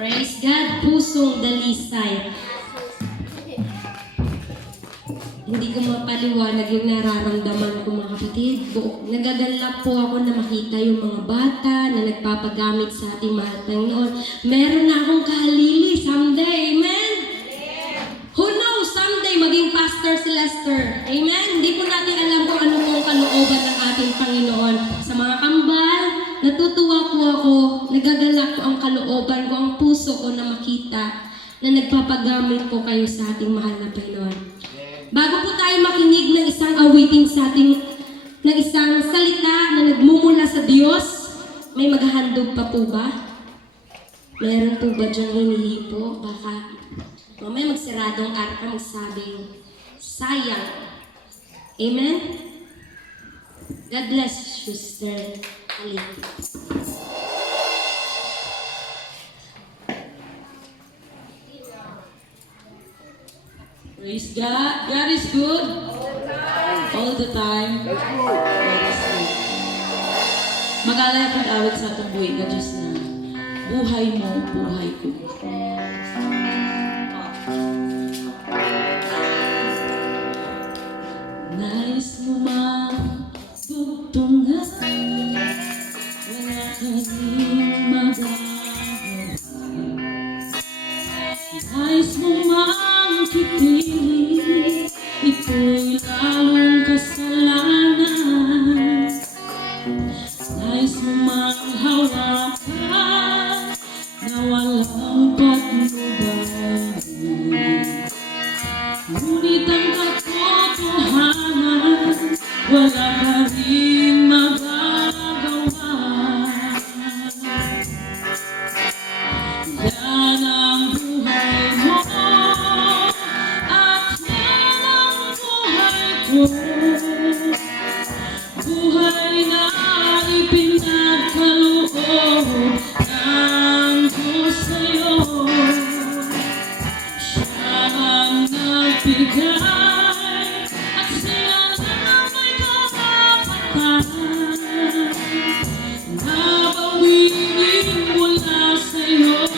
Praise God, pusong dalisay. Hindi ko mapaliwanag yung nararamdaman ko, mga kapatid. Nagagalak po ako na makita yung mga bata na nagpapagamit sa ating mahal na Panginoon. Meron na akong kahalili someday. Amen? Who knows, someday maging pastor si Lester. Amen? Hindi po natin alam kung ano pong kalooban ng ating Panginoon. Sa mga kambal, natutuwa po ako, nagagalak po ang kalooban ko, ang puso ko na makita na nagpapagamit po kayo sa ating mahal na Panginoon. Bago po tayo makinig ng isang awitin sa ating, ng isang salita na nagmumula sa Diyos, may maghahandog pa po ba? Meron po ba dyan hinihipo? Baka mamaya magsiradong arka magsabing, sayang. Amen? God bless you, Sister Aliki. Praise God. God is good. All the time. God is good. Magalay akong awit sa atong buhay ka, Diyos na buhay mo, buhay ko. Nais mo mang tugtungan, wala ka rin magagawa. Nais mo mang pipili, ito'y lalong kasalanan. Nais mo mang hawakan, na walang patnubayan. Ngunit ang katotohanan, wala ka rin magagawa. Yan ang buhay mo, at yan ang buhay ko. Buhay na ipinagkaloob ng Diyos sa'yo. Siya ang nagbigay, at siya na may karapatan na bawiin mula sa'yo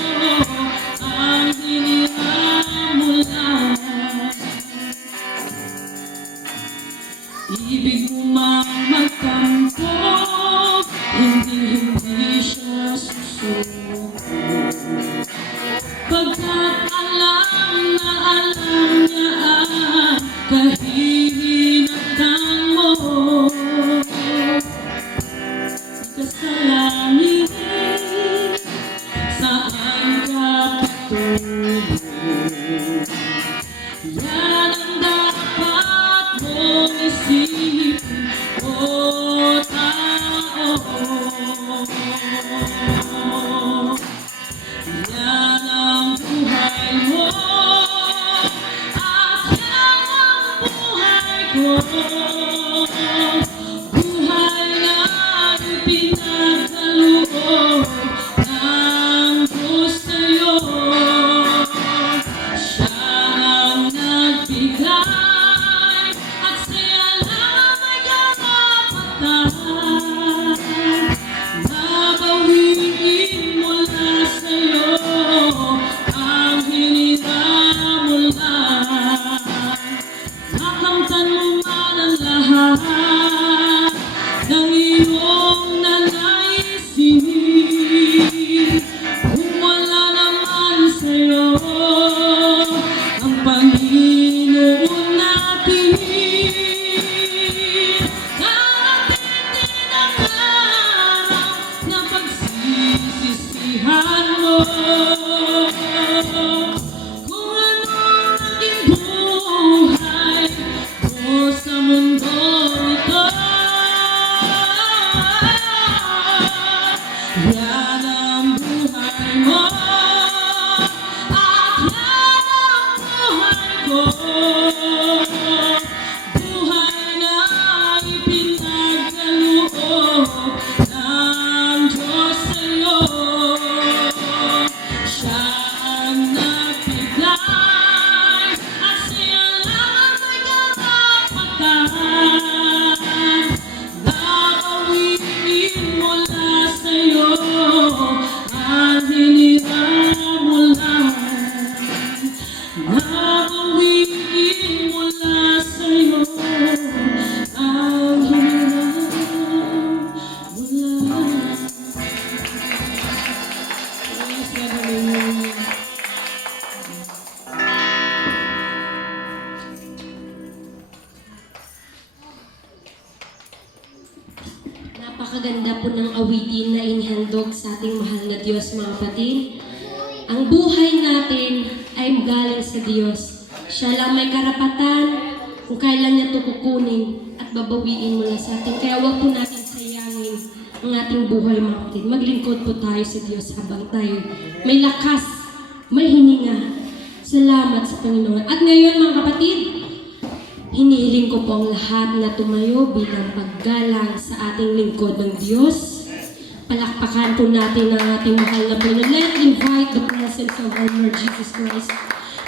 ang hinihamulan. Ibig mo mang magtampo, hindi siya susuko. Pagkat alam niya ang kahihinatnan mo. Ika sa langit, saan ka patuloy? Yan ang dapat mong isipin, o tao. Yan ang buhay mo, at yan ang buhay ko. Buhay na ipinagkaloob ng Diyos sa'yo. Siya ang nagbigay, at siya lang may karapatan na bawiin mula sa'yo ang hinihamulan. Nakamtan mo man ang lahat ng iyong nanaisin. Kung wala naman sa'yo ang Panginoon natin, darating din ang araw na pagsisisihan mo. Kung anong naging buhay mo sa mundo ito, yan ang buhay mo, at yan ang buhay ko. Buhay na ipinagkaloob ng Diyos sa'yo. Siya ang nagbigay, at siya lang ang may karapatan Napakaganda po ng awitin na inihandog sa ating mahal na Diyos, mga kapatid. Ang buhay natin ay galing sa Diyos. Siya lang may karapatan kung kailan niya ito kukunin at babawiin mula sa atin. Kaya huwag po natin sayangin ang ating buhay, mga kapatid. Maglingkod po tayo sa Diyos habang tayo may lakas, may hininga. Salamat sa Panginoon. At ngayon, mga kapatid, hinihiling ko po ang lahat na tumayo bilang paggalang sa ating lingkod ng Diyos. Palakpakan po natin ang ating mahal na Panginoon. Let's invite the presence of our Lord Jesus Christ.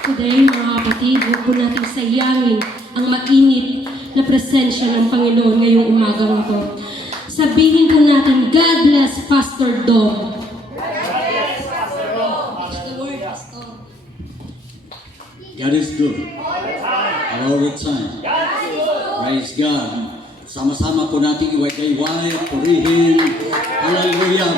Today, mga kapatid, huwag po natin sayangin ang mainit na presensya ng Panginoon ngayong umagang ito. Sabihin po natin, God bless Pastor Dom. God is good. All the time. Praise God. Sama-sama po natin iway-iway, purihin. Hallelujah.